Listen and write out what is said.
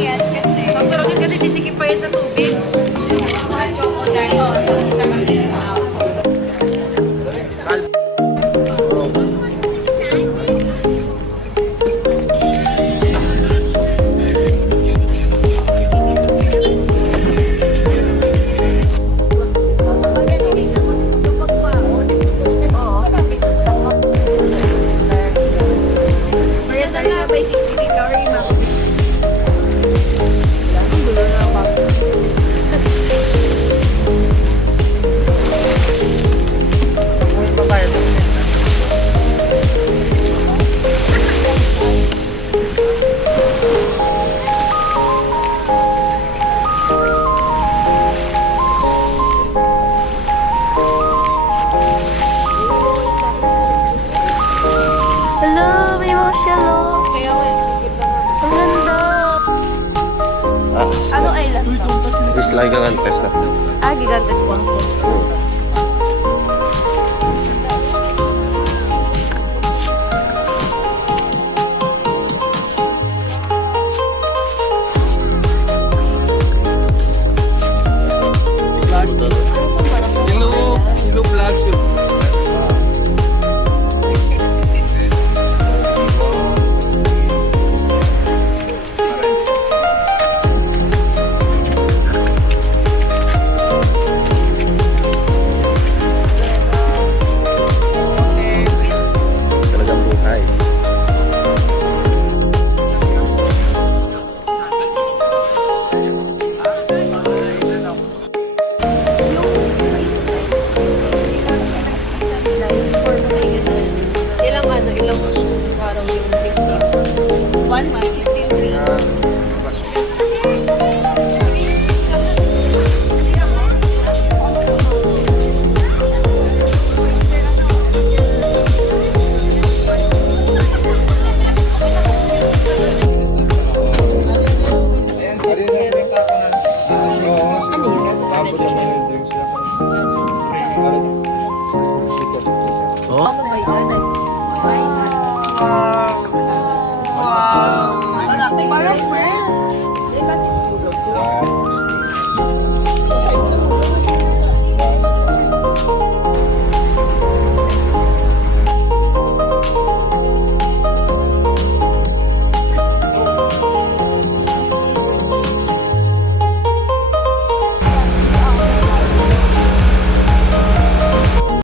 yan kasi. Sakto lang kasi sisikip pa yan sa tubig. Hello, may mga shell, oh. Kaya ko yung Ang ganda. Anong island to? Islagang Antes na. Ah, Gigantes po. Hello vlogs. Talagang buhay. ilang araw yung 15. 1 month, 15 days. Parang